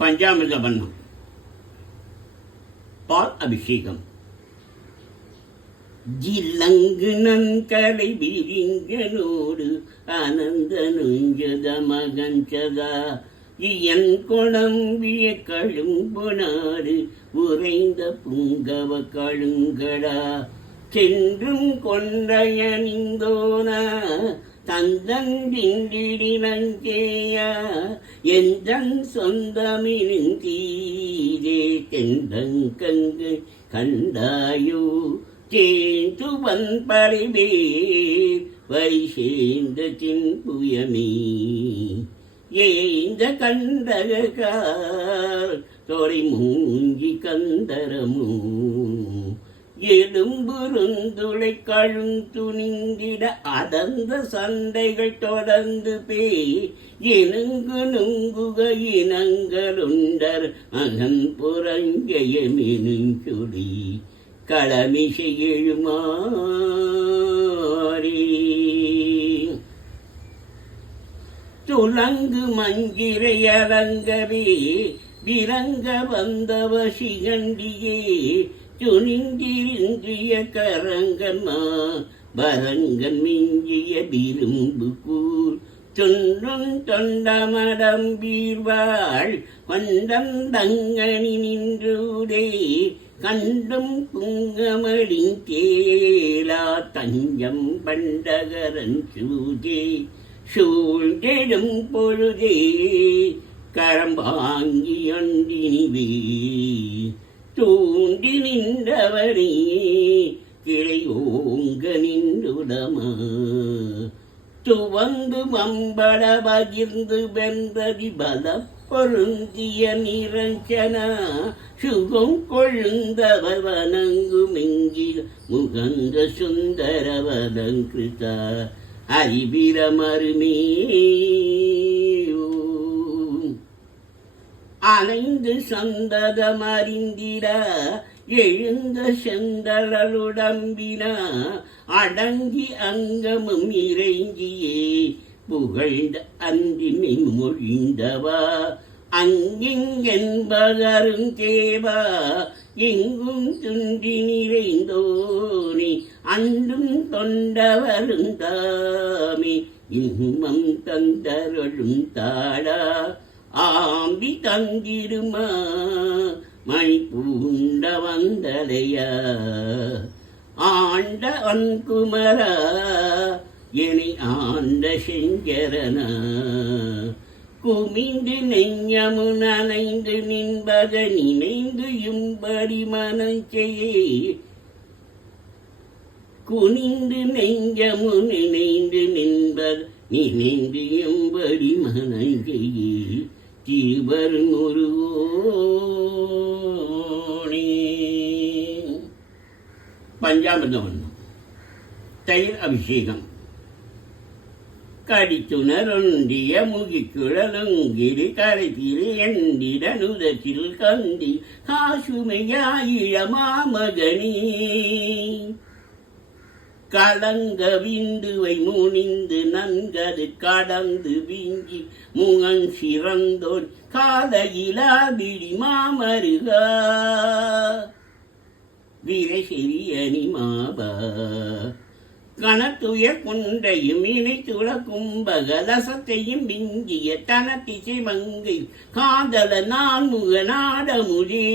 பஞ்சாமிர்த வண்ணம் பால் அபிஷேகம். ஜில்லங்கு நன்கலை விரிங்கனோடு அனந்த நுஞ்சத மகஞ்சதா இயன் கொளம்பிய கழும்பொனாடு உறைந்த புங்கவ கழுங்கடா சென்றும் கொண்டையணிந்தோன தந்தண்டிடிலங்கேயா எந்தன் சொந்தமின் தீரே தெந்தங்கங்கு கண்டாயோ தேந்துவன் பறிவே வரி சேர்ந்த தின்புயமே ஏந்த கண்டகார் தொலை மூங்கி கந்தரமோ எலும்புருந்துளை கழுந்துணிந்திட அடர்ந்த சண்டைகள் தொடர்ந்து பேய் இனங்கு நுங்குக இனங்களுண்டர் அகன் புறங்கைய மெனுஞ்சொடி களமிசை எழுமாறே துலங்கு மஞ்சிரை அலங்கவே விரங்க வந்தவ சிகண்டியே துணிந்திருந்திய கரங்கம்மா பரங்கன் மிஞ்சிய விரும்பு கூர் தொன்றும் தொண்டமடம் வீர்வாள் வண்டம் தங்கனி நின்றூடே கண்டும் புங்கமடின் கேலா தஞ்சம் பண்டகரன் சூதே சூழ்ந்தெடும் பொழுதே கரம்பாங்கி அண்டினிவே தூண்டி நின்றவரே கிளை ஓங்க நின்றுடமா துவந்து மம்பட பகிர்ந்து வென்றதி பல பொருந்திய நிரஞ்சன சுகம் கொழுந்தவர் வணங்குமெங்கில் முகந்த சுந்தரவலங்கிருத அறிவிரமருமே அலைந்து சந்ததம் அறிந்திட எழுந்த செந்தளலுடம்பின அடங்கி அங்கமும் இறைஞ்சியே புகழ்ந்த அந்திமின் மொழிந்தவா அங்கிங்கென்பகருங்கேவா எங்கும் துன்றி நிறைந்தோனி அன்றும் தொண்டவரும் தாமே இன்பம் தந்தருளும் தாடா ஆம்பி தந்திருமா மணி பூண்ட வந்தலையா ஆண்ட அன்குமரா என்னை ஆண்ட செஞ்சரனா குமிந்து நெஞ்சமு நனைந்து நின்பத நினைந்து இம்படி மனஞ்செய்யே குனிந்து நெஞ்சமு நினைந்து நின்பது நினைந்து எம்படி மனஞ்செய்யே திருவரும் ஒருவோனே. பஞ்சாமிர்த வண்ணம் தயிர் அபிஷேகம். கடித்துணரொண்டிய முகிக்குழலுங்கிரி கரைத்திரு எண்டிட நுதத்தில் கந்தி காசுமையாயிழ மாமகனே கலங்க விந்துவை முனிந்து நன்கது கடந்து விஞ்சி முகன் சிறந்தோர் காலையிலா விழி மாமருகா விரை செரியணி மாபா கணத்துய குன்றையும் இணைத்துள கும்பகலசத்தையும் விஞ்சிய தனத்திசை மங்கை காதல நான்முக நாடமுதே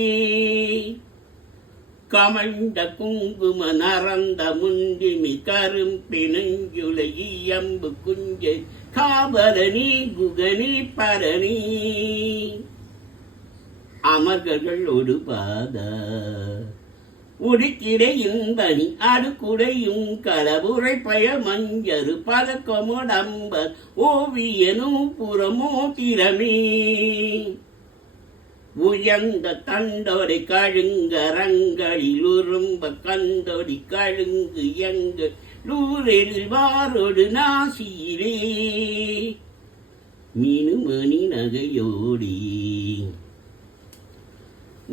கமண்ட குங்கும நரந்த முந்திமி கரும்பினஞ்சுலை இயம்பு குஞ்சை காவலனி குகனி பரணி அமர்கள் ஒரு பாத உடுக்கிடை இன்பனி அடுக்குடையும் கலவுரை பய மஞ்சரு பதக்கமுடம்பர் ஓவியனும் புறமோ திறமே உயர்ந்த தண்டொடி கழுங்கரங்களில் உரும்ப கண்டொடி கழுங்கு எங்கு லூரில் வாரோடு நாசியிலே மீனுமணி நகையோடி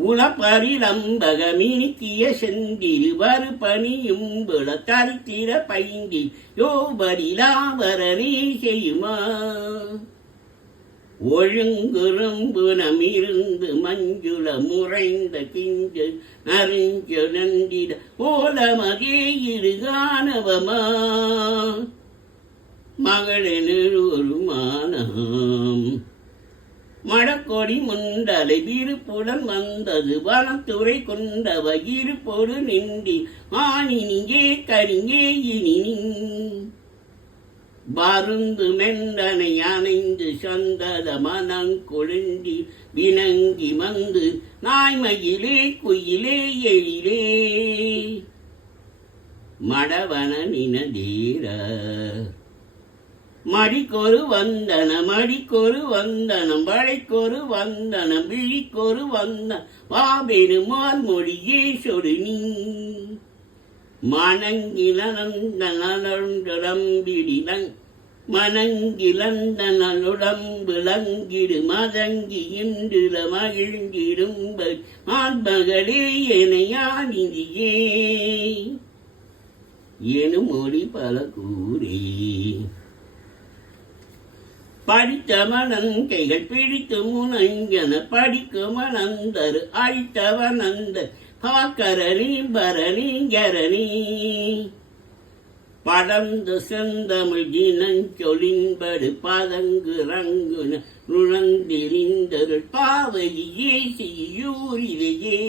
உளப்பரிலம்பக மினிக்கிய செந்தில் வரு பணியும் விள தரித்திர பைந்தி யோபரிலாவரனே செய்யுமா ஒழுங்குறும்புனமிருந்து மஞ்சுள முறைந்த கிஞ்சு நறிஞ்சு நந்திட போலமகே இருகானவமா மகளிர் ஒரு மானம் மடக்கொடி முண்டலை விருப்புடன் வந்தது வனத்துறை கொண்டவ இருப்பொரு நின்றி ஆனினிங்கே கரிங்கே இனி பருந்து மெண்டனை அணைந்து சந்தத மனங்குழுந்தி வினங்கி வந்து நாய்மயிலே குயிலே எழிலே மடவன நினதீர மடிக்கொரு வந்தனம் மடிக்கொரு வந்தனம் வளைக்கொரு வந்தனம் விழிக்கொரு வந்தனம் வாபெருமாள் மொழியே சொடு நீ மணங்கிலந்தனம்பிடிலங் மணங்கிலந்தனுடம்புலங்கிடு மதங்கி இன்றுல மகிழ்ந்திடும்ப மாண்பகளே எனையானிதியே எனும் மொழி பல கூறே படித்தவனன் கைகள் பிடித்து முனங்கன படிக்குமனந்தரு அழித்தவனந்த பாக்கரணி பரணி கரணி படர்ந்து செந்தமிழ் தினஞ்சொலின்படு பதங்கு ரங்குன நுழந்திரிந்தருள் பாவையே செய்யூரிலேயே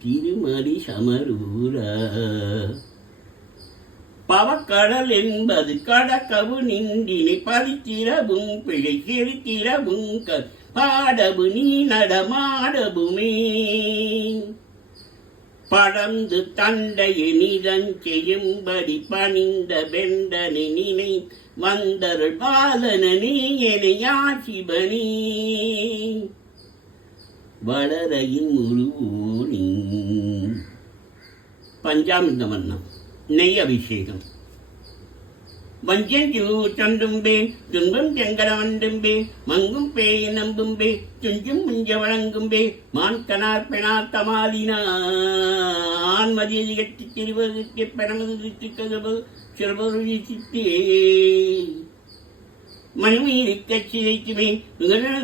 திருமதி சமரூரா பவக்கடல் என்பது கடக்கவு நின்றினை பதித்திரவும் பிழை சிரித்திரவும் பாடபு நீ நடமாடபுமே படர்ந்து தண்டையை நிதஞ்செய்யும்படி பணிந்த பெண்டனை நினை வந்தருள் பாலனே எனையாசிபனே வளரையின் முருகோனி பஞ்சாமிர்த வண்ணம் நெய் அபிஷேகம் வஞ்சன் சந்தும்பே துன்பம் செங்கட வண்டும்பே மங்கும் பேய் நம்பும்பே துஞ்சும் முஞ்ச வழங்கும்பே மான் கனார் பெணார் தமாலினான் மதியதி கட்டி திருவதற்கு பெறமது சிறுபொருளி சித்தே மணிமீருக்க சிதைத்துமே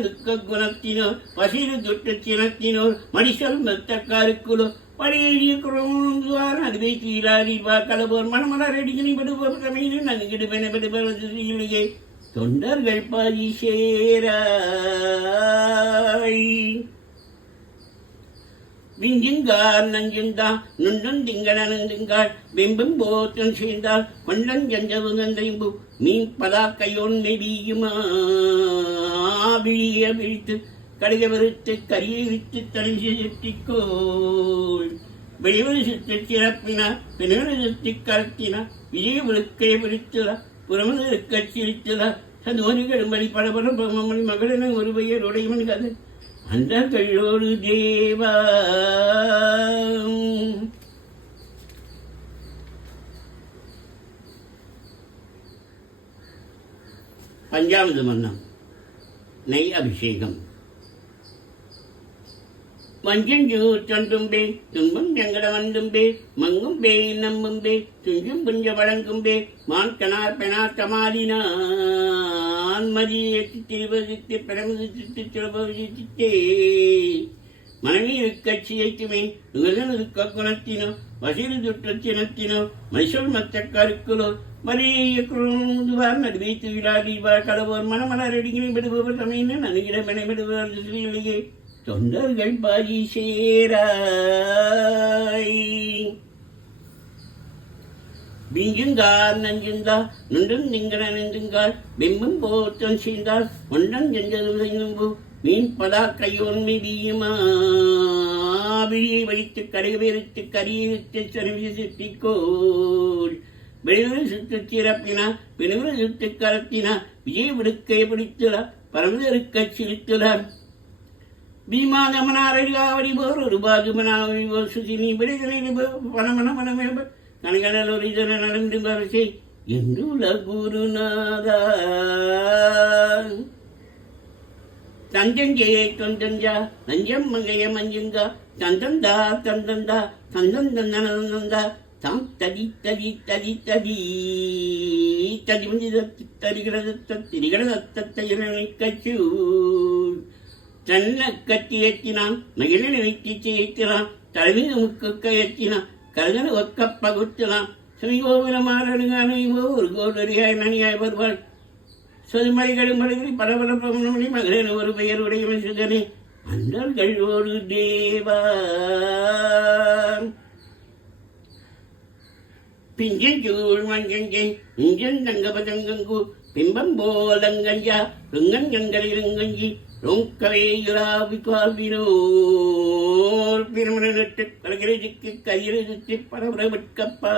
துக்க குணத்தினோ பசிறு தொட்டு சினத்தினோர் மடிசொல் மெத்தக்காருக்குளோ படையெழிய குரங்குவார் அதுவே தீராரிவா கலபோர் மனமலரடிகளை விடுவோர் தமிழில் நன்கிடுவென விடுபடுவதிலேயே தொண்டர்கள் பாதி சேராய் விஞ்சுங்கார் நஞ்சுந்தா நுண்டன் திங்களனந்துங்காள் வெம்பும் போத்தன் சேர்ந்தால் கொண்டன் ஜஞ்சவுந்தைம்பு மீன் பதாக்கையோன் நெடியுமா விழிய விழித்து கடுக விருத்து கரியை விட்டு தளிசி சுற்றிக்கோள் வெளிவரி சுற்றி சிறப்பினா பின்னணி சுற்றி கலத்தினா விஜய விழுக்கை விரித்துலா புறமது இருக்க சிரித்துலா சதுவரிகளும் வழி படபடம் மணி மகளின ஒரு பெயர் உடையவன் கதை அந்த கள்ளோடு தேவா பஞ்சாமிர்த மன்னம் நெய் அபிஷேகம் வஞ்சஞ்சு தொண்டும்பே துன்பம் எங்கட வந்தும்பே மங்கும் பே நம்பும்பே துஞ்சும் புஞ்ச வழங்கும்பே மான் கனார் பெனார் தமாலினான் மதியேற்றி திருவதித்து பிரமதித்து சிறபதித்தே மனைவி இருக்கட்சியைக்குமே நுகர்க்க குணத்தினோ வசிறு சுற்றச்சினத்தினோ மைசூர் மத்த கருக்குலோ மரிய குழுவார் நடுவைத்து விழாடிவார் கலவோர் மனமலரடிகளை விடுபவர் தமிழ் நனுகிட மெனவிடுவார் இல்லையே தொண்டர்கள் பாதி சேராய் பிஞ்சுங்கார் நஞ்சுந்தா நுண்டும் திங்கட நெஞ்சுங்கால் பிம்பும் போத்தன் செய்தால் ஒன்றன் செஞ்சது மீன் பதா கையோன்மை வீயுமா விழியை வலித்து கரைவேறித்து கரியரித்து சரிவி சுற்றிக்கோள் வெளிவரி சுற்று சிறப்பினா பிரிவு சுற்று கரத்தினா விஜய் விடுக்கை பிடித்துலா பரமதருக்க சிரித்துலா பீமாதமனாரிகாவரிபோர் ஒரு பாகுமனாவரிபோர் சுதினி விடுதலை பணமன மனமேப கனகடல் ஒரு இதன நடந்து வரிசை என்றுல குருநாதா தஞ்சஞ்செயை தொந்தஞ்சா நஞ்சம் மங்கைய மஞ்சுங்கா தந்தந்தா தந்தந்தா தந்தந்தந்தனந்தா தாம் ததி ததி ததி ததி ததிமதி திரிகிறதத்தை கச்சு தன்ன கத்தி ஏற்றினான் மகிழனை வைத்து ஏற்றினான் தலைமீது முக்க ஏற்றினான் கருதன ஒக்க பகுத்தினான் சமீபோவிலமாறனுங்கானோ ஒரு கோடரியாய் நனியாய் வருவாள் சொதுமலைகளும் மலைகளில் பல பல பமனமணி மகளேன ஒரு பெயருடைய சுதனே அண்டர்கள் ஒரு தேவா பிஞ்சூழ் மஞ்சஞ்சை இஞ்சன் தங்க பதங்கங்கு பிம்பம் போலங்கஞ்சா ருங்கஞ்சங்களிருங்கஞ்சி ரொங்கவையுராவிகாவினோர் பிரமணத்து கலகிரதிக்கு கயிறுத்தி பரபரமிட்கப்பா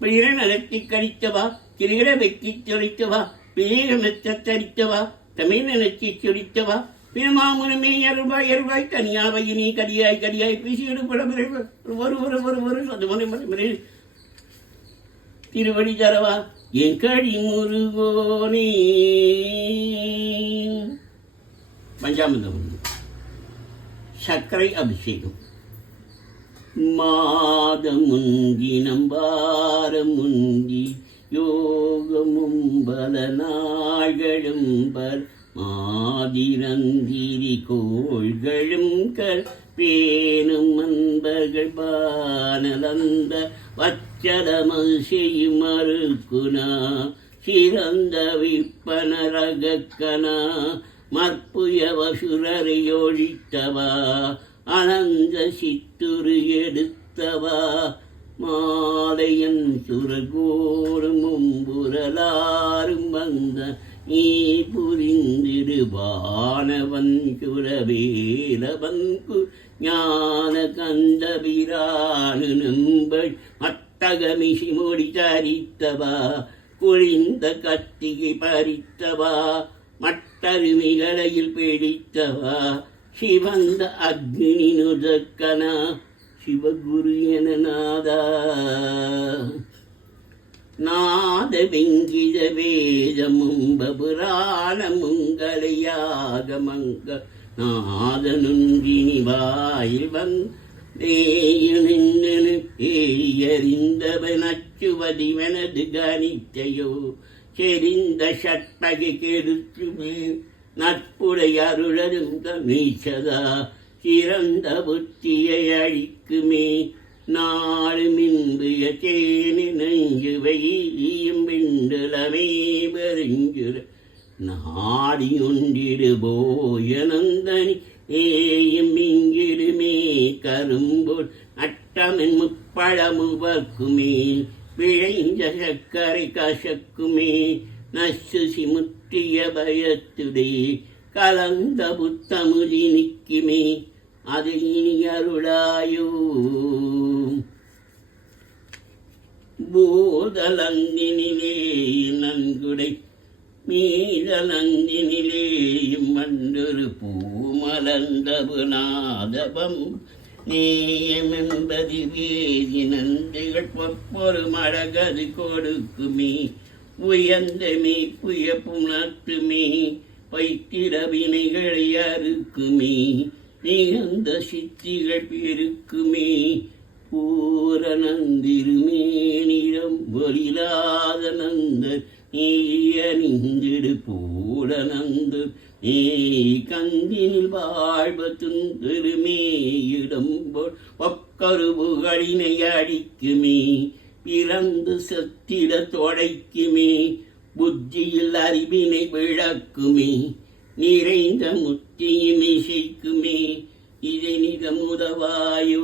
பிரிரன் அலத்தி கழித்தவா கிரிகிற வெற்றி சொலித்தவா பிரியமெத்த தரித்தவா தமிழ் நிலச்சி சொலித்தவா பிறமாமுனமே அருள்வாய் கனியாவையினி கடியாய் பேசியடு படமுறை ஒரு சதுமனை திருவடி தரவா என் கடி முருகோனே. பஞ்சாமிர்தம் சர்க்கரை அபிஷேகம். மாதமுங்கி நம்பாரமுங்கி யோகமும் பல நாள்களும் பல் மாதிரந்திரி கோள்களும் பேணும் அன்பர்கள் பானலந்த வச்சதமல் செய்யும் மறுக்குனா சிறந்த விப்பனரகக்கனா மற்புய வசுரரையொழித்தவா அனந்த சித்துரு எடுத்தவா மாலையன் சுரகோரும் மும்புரலாரும் வந்த நீ புரிந்திருவானவன் சுரவேலவன்கு ஞான கந்தபிரானு நம்பள் மத்தகமிஷி மொழி தரித்தவா குளிந்த கத்திகை பறித்தவா மட்டருமிகளையில் பிடித்தவா சிவந்த அக்னி நுதக்கனா சிவகுரு என நாதா நாத வெங்கித வேதமும் புராணமுங்களையாகமங்க நாதனுங்கினி வாயில் வந்தேயு ஏறியறிந்தவன் அச்சுவதிவனது கணித்தையோ செறிந்த சட்பகை கெடுத்துமே நட்புடைய அருளரும் நீச்சதா சிறந்த புத்தியை அழிக்குமே நாடு மின்புய தேனி நெஞ்சு வெயிலியும் வெண்டலமே பெருஞ்சுர நாடி ஒன்றிடு போய நந்தனி ஏயும் இங்கிடுமே கரும்போல் நட்டமின் முப்பழமுவர்க்குமே விழைந்த சக்கரை கசக்குமே நசு சிமுற்றிய பயத்துடே கலந்த புத்தமுதி நிற்குமே அது இனி அருளாயோ போதலந்தினிலே நன்குடை மீதலந்தினிலேயும் மண்டொரு பூமலர்ந்தபு நாதபம் நேயமென்பது வேதி நன்றிகள் பொற்பொரு மழகது கொடுக்குமே உயர்ந்தமே புய புணர்த்துமே வைத்திர வினைகளை அறுக்குமே நிகழ்ந்த சித்திகள் பெருக்குமே பூரணந்திருமே நிறம் ஒளிலாத நந்தர் நீ அணிந்திடு பூரணந்து நீ கந்தினில் வாழ்வ துந்திருமே இடம்போல் ஒக்கருவுகளினை அடிக்குமே பிறந்து சத்திட தொடைக்குமே புத்தியில் அறிவினை விளக்குமே நிறைந்த முத்தியும் இசைக்குமே இதை நிதமுதவாயோ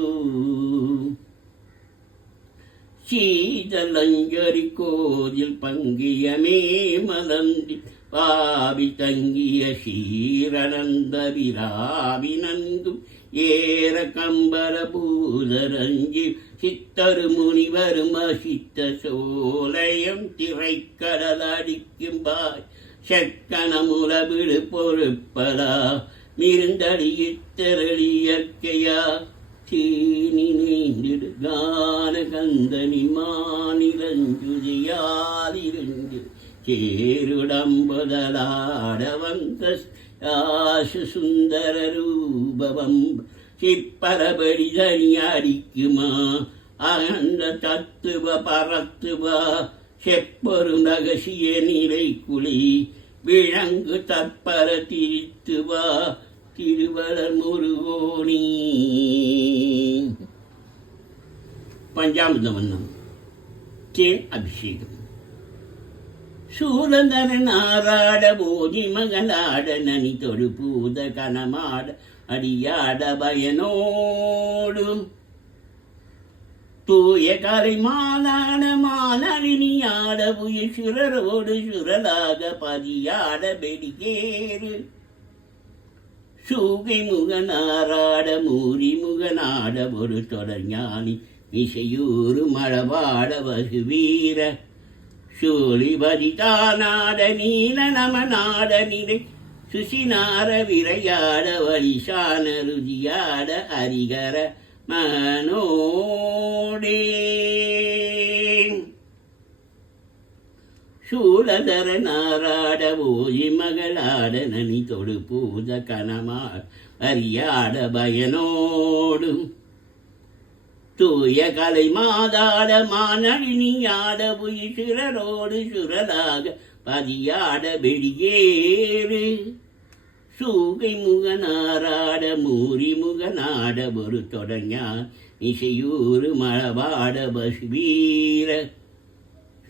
சீதலஞ்சரி கோதில் பங்கியமே மலந்தி பாவி தங்கிய சீரணந்த விராவி நன்கும் ஏற கம்பர பூதரஞ்சி சித்தரு முனிவரும் அசித்த சோலையம் திரைக்கடல் அடிக்கும் பாய் செக்கனமுலவிடு பொறுப்பலா மிருந்தடியித்தரளியற்கையா சீனி நீண்டிடு கான கந்தனி மாநிலஞ்சுதியாதிருந்து சேருடம்புதலாட வந்த ஆசு சுந்தர ரூபவம் சிப்பரபடி தனியடிக்குமா அகண்ட தத்துவ பரத்துவ செப்பொரு நகசிய நிலை குழி விளங்கு தற்பர திரித்துவா திருவளர் முருகோணி. பஞ்சாமிர்த வண்ணம் தேன் அபிஷேகம். சூரந்தரன் ஆராட போதி மகளாட நனி தொடு பூத கனமாட அடியாட பயனோடும் தூய கரை மாலாட மாலினியாட புய சுரரோடு சுரலாக பதியாட வெடிகேறு சூகை முகனாராட மூரி முகனாட ஒரு தொடர் ஞானி இசையூறு மழவாட வசுவீர சூழி பதிதானாட நீல நமநாட நிலை சுசினார விரையாட வலிசான ருதியாட அரிகர மகனோடே சூழதர நாராட ஓயி மகளாட நனி தொடு பூத கனமா அறியாட பயனோடும் தூய கலை மாதாட மானழினியாட புய் சுரரோடு சுரலாக பதியாட வெடியேறு சூகை முகனாராட மூரி முகநாட ஒரு தொடஞ்சான் இசையூறு மழவாட பசுவீர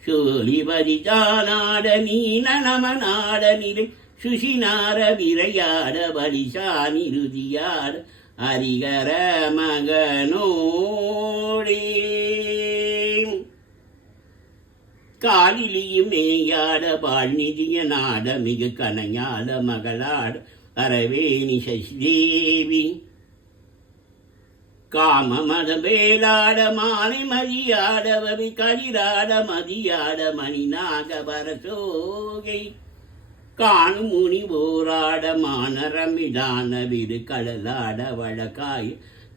சோழி பதிதானாட நீல நமநாட நிலை சுசினார விரையாட வலிசானி ருதியாட அரிகர மகனோடே காலிலியும் மேயாட பாழ்நிதிய நாட மிக கனையாட மகளாட அரவேணி சசிதேவி காம மத வேலாட மாலை மதியாட வவி கதிராட மதியாட மணிநாக வரசோகை காணும் முனி போராட மானரமிடான விரு கடலாட வழக்காய்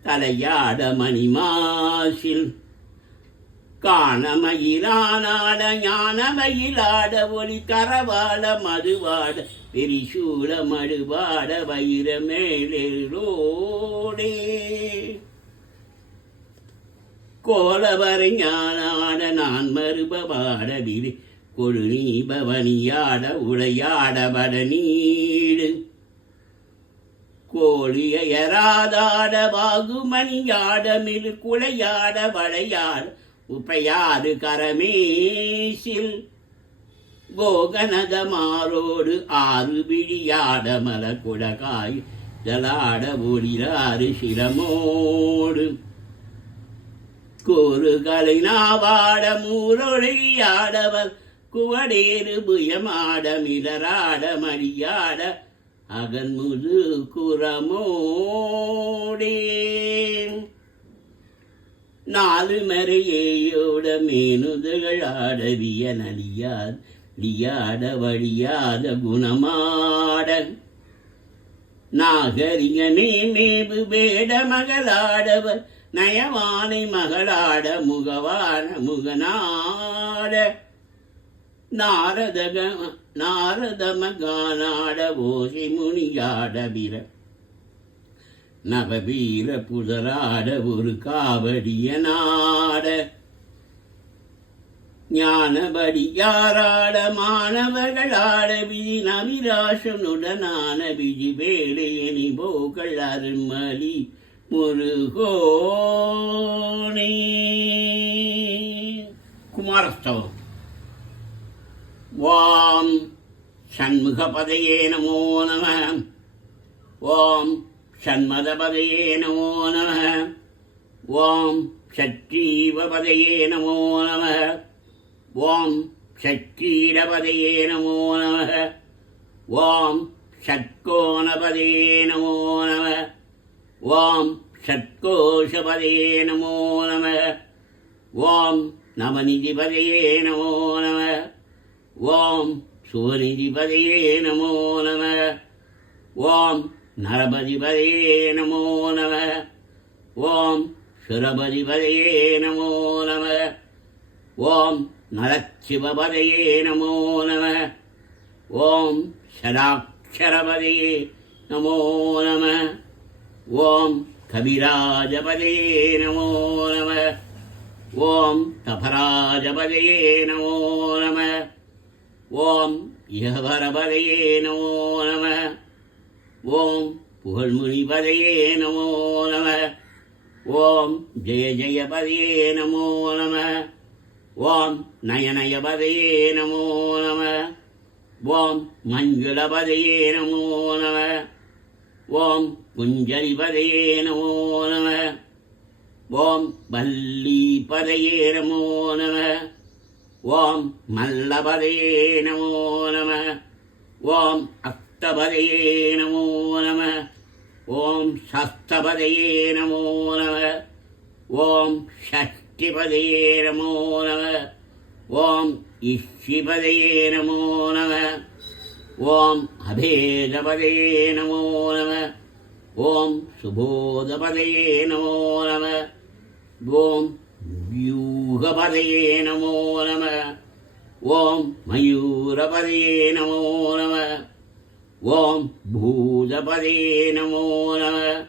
தலையாட மணிமாசில் காணமயிலானாட ஞானமயிலாட ஒளி கரவாட மதுவாட பெரிசூல மடுவாட வைர மேலோடே கோலவரை ஞானாட நான் மறுபவாட விரி கொழு நீ பவனியாட உளையாட வட நீடு கோழியராதாட வாகுமணியாட மிரு குளையாட வளையாட உப்பையாறு கரமேசில் கோகனத மாரோடு ஆறு விழியாட மல குடகாய் ஜலாட ஒளிராறு சிரமோடு கூறுகளை நாவாட மூரொழியாடவர் குவடேறு புயமாட மிளராட மடியாட அகன்முது குரமோடே நாலு மறையோட மேனுதழாட விய நலியார் லியாட வழியாத குணமாட நாகரிகமே மேபு வேட மகளாடவர் நயவானை மகளாட முகவான முகநாட நாரத மகானாட ஓசை முனியாட வீர நவவீர புதராட ஒரு காவடிய நாட ஞானபடியாராட மாணவர்களாட விதி நவிராசனுடனான விதி வேலையணி போகள் அருமலி முருகோணி. குமாரஸ்தவம். வாம் ஷண்முகபதையே நமோ நம. வாம் ஷண்மதபதையே நமோ நம. வாம் ஷட்ரீவபதையே நமோ நம. வாம் ஷட்கீடபதையே நமோ நம. வாம் ஷட்கோணபதையே நமோ நம. வாம் ஷட்கோஷபதையே நமோ நம. வாம் நவநிதிபதையே நமோ நம. வாம் சுவநிதிபதையே நமோ நம. வாம் நரபதிபதையே நமோ நம. வாம் சுரபதிபதையே நமோ நம. வாம் நரசிவபதையே நமோ நம. வாம் ஷடாட்சரபதையே நமோ நம. வாம் கவிராஜபதையே நமோ நம. ஓம் தபராஜபதையே நமோ நம. ஓம் இகவரபதையே நமோ நம. ஓம் புகழ்முனிபதையே நமோ நம. ஓம் ஜெய ஜெயபதையே நமோ நம. ஓம் நயனயபதையே நமோ நம. ஓம் மஞ்சுளபதையே நமோ நம. ஓம் குஞ்சலிபதையே நமோ நம. ஓம் வல்லிபதையே நமோ நம. ஓம் மல்லபதையே நமோ நம. ஓம் அஸ்தபதையே நமோ நம. ஓம் சஸ்தபதையே நமோ நம. ஓம் ஷஷ்டிபதையே நமோ நம. ஓம் இஷ்டிபதையே நமோ நம. ஓம் அபேதபதையே நமோ நம. ஓம் சுபோதபதையே நமோ நம. ஓம் வியூகபதையே நமோ நம. ஓம் மயூரபதையே நமோ நம. ஓம் பூதபதையே நமோ நம.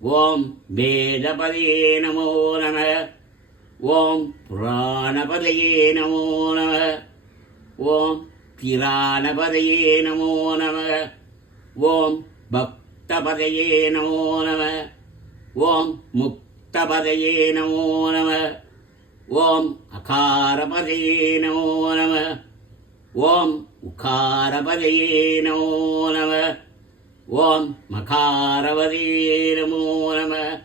ஓம் வேதபதையே நமோ நம. ஓம் புராணபதையே நமோ நம. ஓம் திராணபதையே நமோ நம. ஓம் பக்தபதையே நமோ நம. ஓம் முக்தபதையே நமோ நம. ஓம் அகாரபதையே நமோ நம. ஓம் உகாரபதையே நமோ நம. ஓம் மகாரபதையே நமோ நம.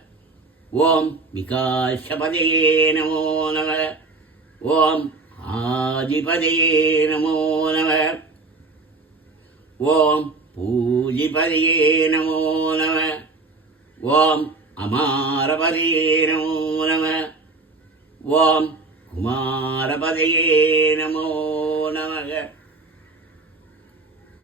ஓம் விகாசபதையே நமோ நம. ஓம் ஆதிபதையே நமோ நம. ஓம் பூஜிபதையே நமோ நம. ஓம் அமாரபதையே நமோ நம. ஓம் குமாரபதையே நமோ நமக.